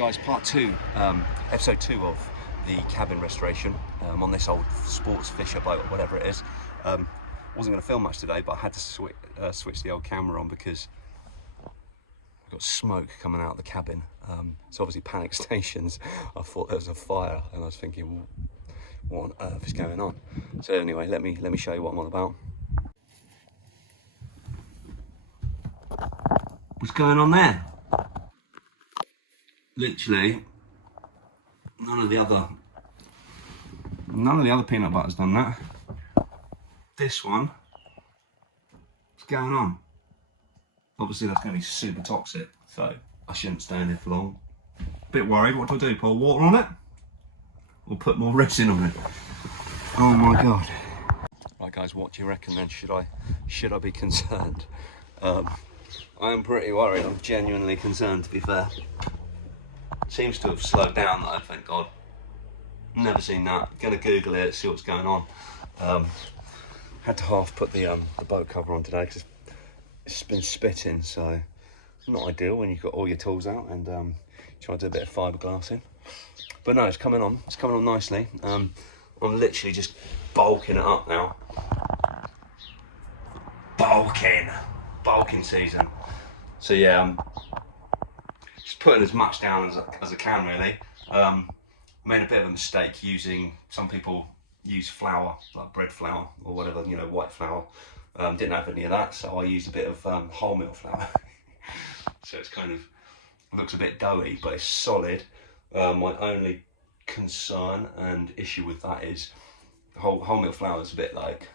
guys, part two, episode 2 of the cabin restoration on this old sports fisher boat or whatever it is. Wasn't going to film much today, but I had to switch the old camera on because I got smoke coming out of the cabin. So obviously panic stations. I thought there was a fire and I was thinking, what on earth is going on? So anyway, let me show you what I'm on about. What's going on there? Literally, none of the other peanut butter's done that. This one, what's going on? Obviously that's going to be super toxic, so I shouldn't stay in here for long. Bit worried. What do? Pour water on it, or put more resin on it? Oh my god! Right guys, what do you reckon then? Should I be concerned? I am pretty worried. I'm genuinely concerned, to be fair. Seems to have slowed down though, thank God. Never seen that. Gonna Google it, see what's going on. Had to half put the boat cover on today because it's been spitting, so not ideal when you've got all your tools out and try to do a bit of fiberglassing. But no, it's coming on. It's coming on nicely. I'm literally just bulking it up now. Bulking season. So yeah, just putting as much down as I can really. Made a bit of a mistake using, some people use flour, like bread flour or whatever, you know, white flour. Didn't have any of that, so I used a bit of wholemeal flour. So it's kind of, looks a bit doughy, but it's solid. My only concern and issue with that is wholemeal flour is a bit like,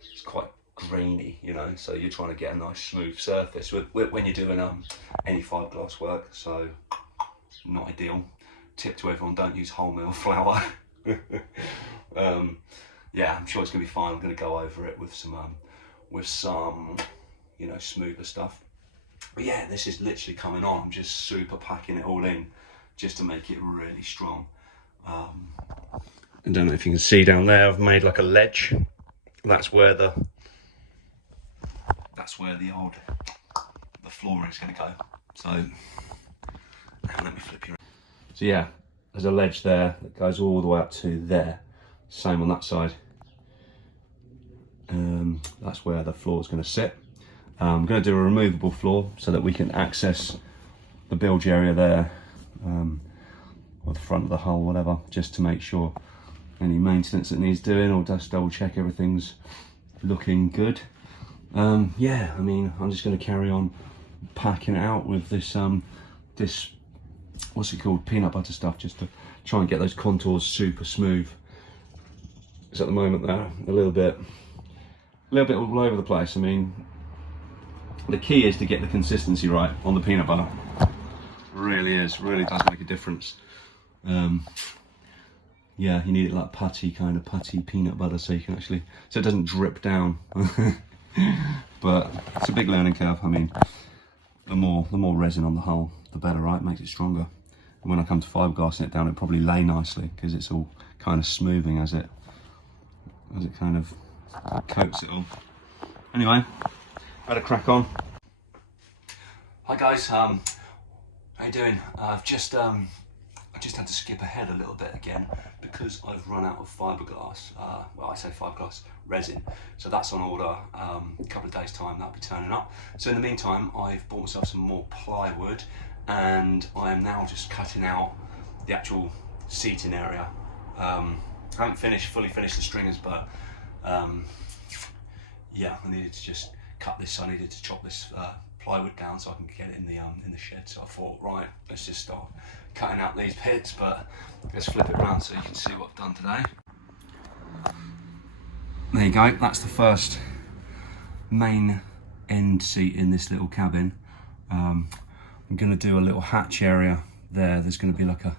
it's quite grainy, you know, so you're trying to get a nice smooth surface when you're doing any fiberglass work, so not ideal. Tip to everyone, don't use wholemeal flour. Yeah, I'm sure it's gonna be fine. I'm gonna go over it with some you know, smoother stuff. But yeah, this is literally coming on. I'm just super packing it all in just to make it really strong. I don't know if you can see down there, I've made like a ledge. That's where the floor is going to go. So now let me flip you around. So yeah, there's a ledge there that goes all the way up to there. Same on that side. That's where the floor is going to sit. I'm going to do a removable floor so that we can access the bilge area there, or the front of the hull, whatever, just to make sure any maintenance that needs doing, or just double check everything's looking good. Yeah, I mean, I'm just going to carry on packing it out with this this, what's it called, peanut butter stuff, just to try and get those contours super smooth. Because at the moment they're a little bit all over the place. I mean, the key is to get the consistency right on the peanut butter. Really does make a difference. Yeah, you need it like putty peanut butter, so you can actually, so it doesn't drip down. But it's a big learning curve. I mean, the more resin on the hull, the better, right? Makes it stronger. And when I come to fiberglassing it down, it'll probably lay nicely because it's all kind of smoothing as it kind of coats it all. Anyway, had a crack on. Hi guys, how you doing? I just had to skip ahead a little bit again because I've run out of fiberglass. Well, I say fiberglass, resin. So that's on order. A couple of days time that'll be turning up. So in the meantime, I've bought myself some more plywood, and I am now just cutting out the actual seating area. I haven't fully finished the stringers, but yeah, I needed to just cut this. I needed to chop this plywood down so I can get it in the shed. So I thought, right, let's just start cutting out these bits, but let's flip it around so you can see what I've done today. There you go, that's the first main end seat in this little cabin. I'm going to do a little hatch area there. There's going to be like a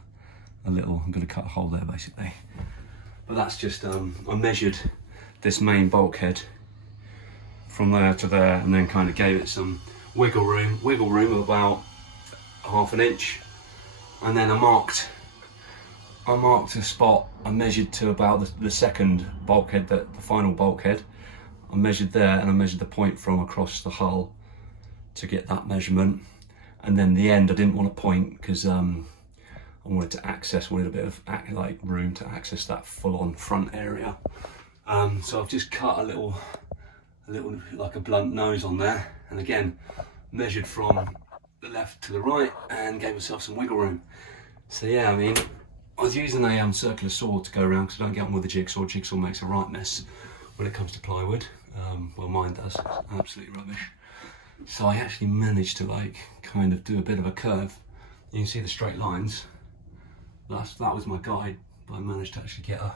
little, I'm going to cut a hole there basically. But that's just, I measured this main bulkhead from there to there and then kind of gave it some wiggle room of about ½ an inch. And then I marked a spot. I measured to about the second bulkhead, the final bulkhead. I measured there, and I measured the point from across the hull to get that measurement. And then the end, I didn't want to point because I wanted a bit of like room to access that full-on front area. So I've just cut a little like a blunt nose on there, and again measured from the left to the right and gave myself some wiggle room. So yeah, I mean, I was using a circular saw to go around because I don't get on with the jigsaw. Jigsaw makes a right mess when it comes to plywood. Well, mine does. It's absolutely rubbish. So I actually managed to like kind of do a bit of a curve. You can see the straight lines. That was my guide, but I managed to actually get a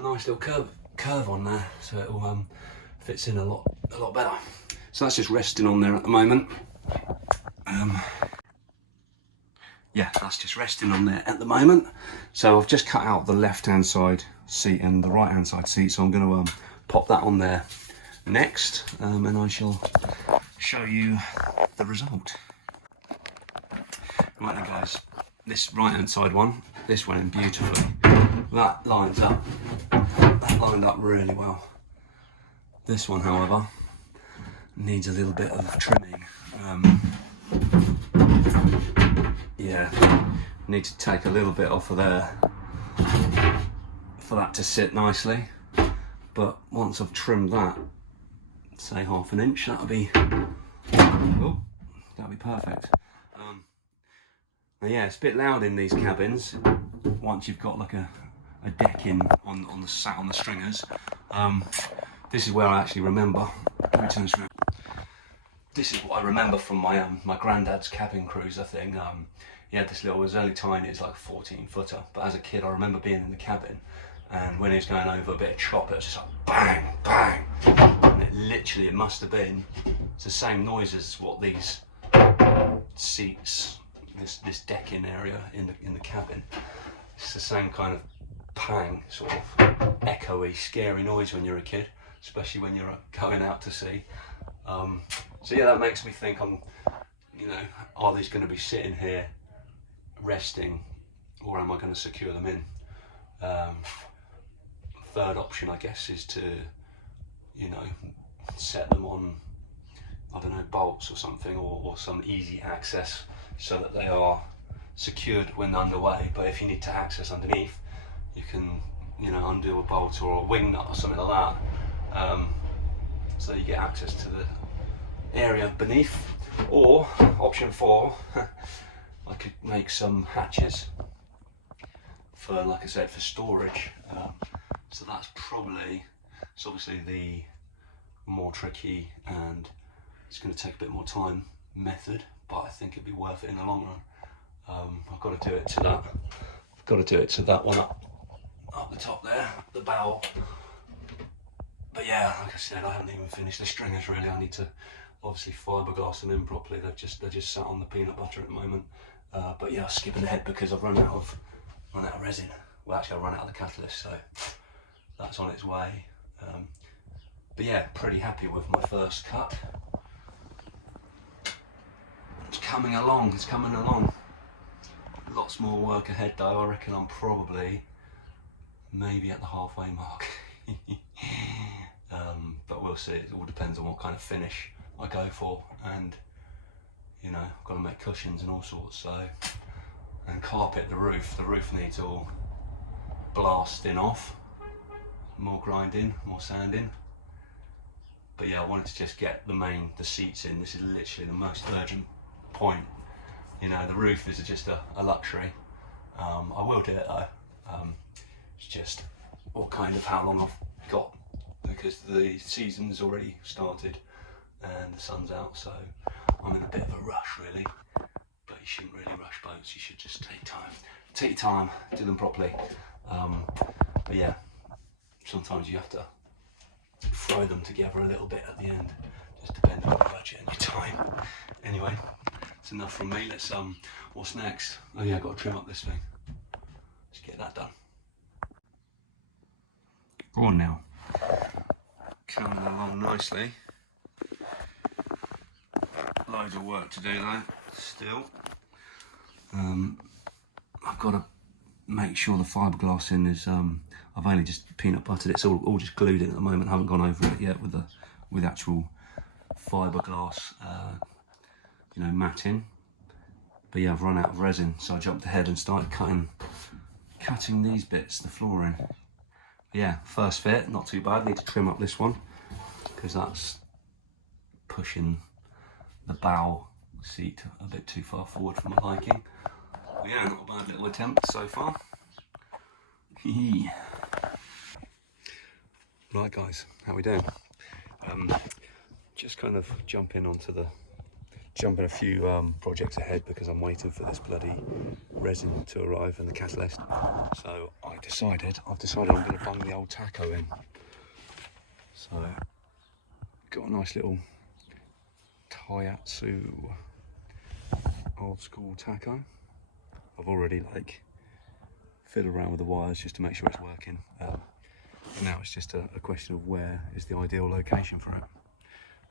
nice little curve on there, so it all fits in a lot better. So that's just resting on there at the moment. Yeah, that's just resting on there at the moment. So I've just cut out the left-hand side seat and the right-hand side seat, so I'm going to pop that on there next, and I shall show you the result. Right then guys, this right-hand side one, this went in beautifully. That lines up, that lined up really well. This one, however, needs a little bit of trimming. Yeah, need to take a little bit off of there for that to sit nicely. But once I've trimmed that, say half an inch, that'll be perfect. Yeah, it's a bit loud in these cabins once you've got like a decking on the stringers. This is where I actually remember. Let me turn this around. This is what I remember from my my granddad's cabin cruiser thing. He had this little, it was only tiny, it's like a 14-footer. But as a kid, I remember being in the cabin, and when he was going over a bit of chop, it was just like bang, bang, and it must have been, it's the same noise as what these seats, this decking area in the cabin. It's the same kind of pang, sort of echoey, scary noise when you're a kid, especially when you're going out to sea. So yeah, that makes me think, are these going to be sitting here resting, or am I going to secure them in? Third option, I guess, is to, set them on, I don't know, bolts or something, or some easy access so that they are secured when underway. But if you need to access underneath, you can, undo a bolt or a wing nut or something like that, so you get access to the area beneath. Or option 4, I could make some hatches for, like I said, for storage. So that's probably, it's obviously the more tricky and it's going to take a bit more time method, but I think it'd be worth it in the long run. I've got to do it to that. I've got to do it to that one up the top there, the bow. But yeah, like I said, I haven't even finished the stringers really. I need to obviously fiberglass them in properly. They're just sat on the peanut butter at the moment. But yeah, I'm skipping ahead because I've run out of resin. Well, actually, I run out of the catalyst, so that's on its way. But yeah, pretty happy with my first cut. It's coming along. It's coming along. Lots more work ahead, though. I reckon I'm probably maybe at the halfway mark. But we'll see. It all depends on what kind of finish I go for, and I've got to make cushions and all sorts, so, and carpet the roof. The roof needs all blasting off, more grinding, more sanding. But yeah, I wanted to just get the seats in. This is literally the most urgent point. The roof is just a luxury. I will do it though. It's just how long I've got, because the season's already started and the sun's out, so I'm in a bit of a rush really. But you shouldn't really rush boats. You should just take your time, do them properly. But yeah, sometimes you have to throw them together a little bit at the end, just depending on your budget and your time. Anyway, it's enough from me. Let's what's next? Oh yeah, I've got to trim up this thing. Let's get that done. Go on now. Coming along nicely. Loads of work to do though, still. I've got to make sure the fiberglass in is, I've only just peanut buttered it, it's all just glued in at the moment. I haven't gone over it yet with actual fiberglass, matting. But yeah, I've run out of resin, so I jumped ahead and started cutting these bits, the flooring. But yeah, first fit, not too bad. Need to trim up this one because that's pushing the bow seat a bit too far forward for my liking. But yeah, not a bad little attempt so far. Right guys, how we doing? Just kind of jumping a few projects ahead because I'm waiting for this bloody resin to arrive and the catalyst. So I've decided I'm going to bung the old tacho in. So got a nice little Taiatsu old school tacho. I've already like fiddled around with the wires just to make sure it's working. And now it's just a question of where is the ideal location for it.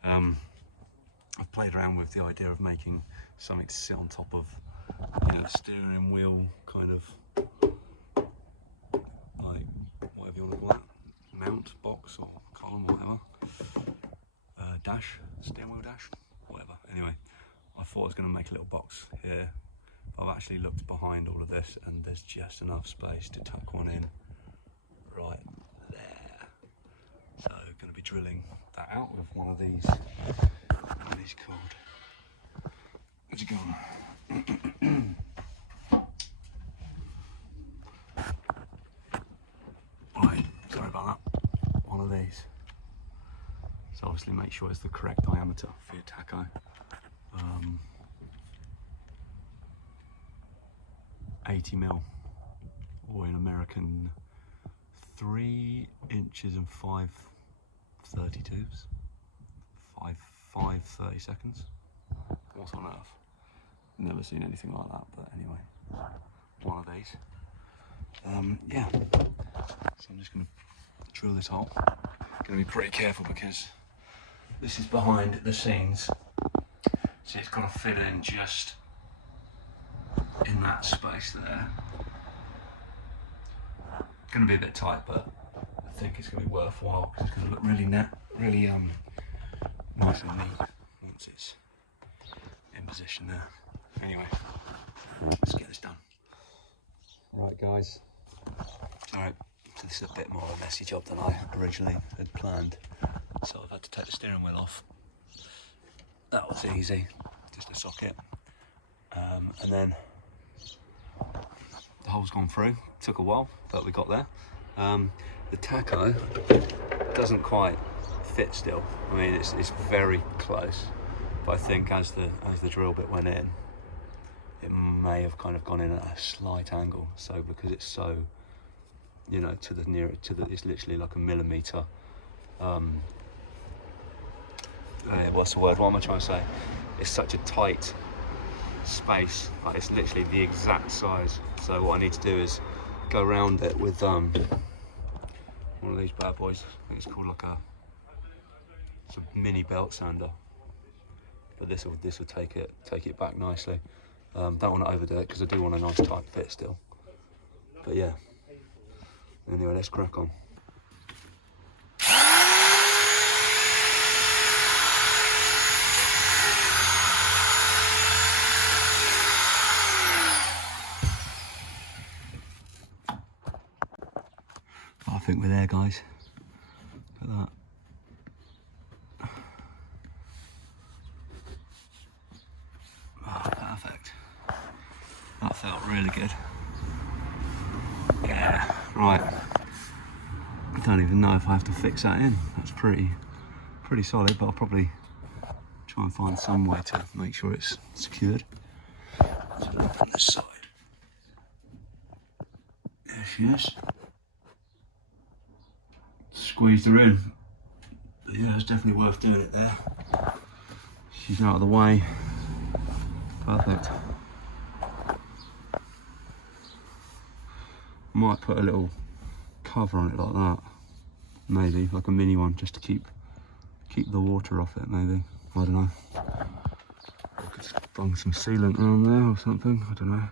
I've played around with the idea of making something to sit on top of, you know, the steering wheel kind of, like, whatever you want to call it, mount, box or column or whatever, dash, steering wheel dash, whatever. Anyway, I thought I was going to make a little box here. I've actually looked behind all of this and there's just enough space to tuck one in right there. So I'm going to be drilling that out with one of these called, where's it gone? Right, sorry about that. One of these. So obviously make sure it's the correct diameter for your tacho. 80 mil, or in American 3 inches and 5/32s. 5 30 seconds. What on earth? Never seen anything like that, but anyway, one of these. Yeah, so I'm just going to drill this hole. Going to be pretty careful because this is behind the scenes, so it's got to fit in just in that space there. It's going to be a bit tight, but I think it's going to be worthwhile because it's going to look really nice and neat once it's in position there. Anyway, let's get this done. Right guys, alright, so this is a bit more of a messy job than I originally had planned. So I've had to take the steering wheel off. That was easy, just a socket. And then the hole's gone through, took a while, but we got there. The tacho doesn't quite fit still. I mean, it's very close, but I think as the drill bit went in, it may have kind of gone in at a slight angle. So because it's so, you know, it's literally like a millimetre. What's the word? What am I trying to say? It's such a tight space, like it's literally the exact size. So what I need to do is go around it with one of these bad boys. I think it's called like it's a mini belt sander, but this will take it back nicely. Don't want to overdo it because I do want a nice tight fit still. But yeah. Anyway, let's crack on. I think we're there, guys. Look at that. Oh, perfect. That felt really good. Yeah, right. I don't even know if I have to fix that in. That's pretty solid, but I'll probably try and find some way to make sure it's secured. So from this side. There she is. Squeezed her in. But yeah, it's definitely worth doing it there. She's out of the way. Perfect. Might put a little cover on it like that. Maybe, like a mini one, just to keep the water off it, maybe. I don't know. I could bung some sealant around there or something, I don't know.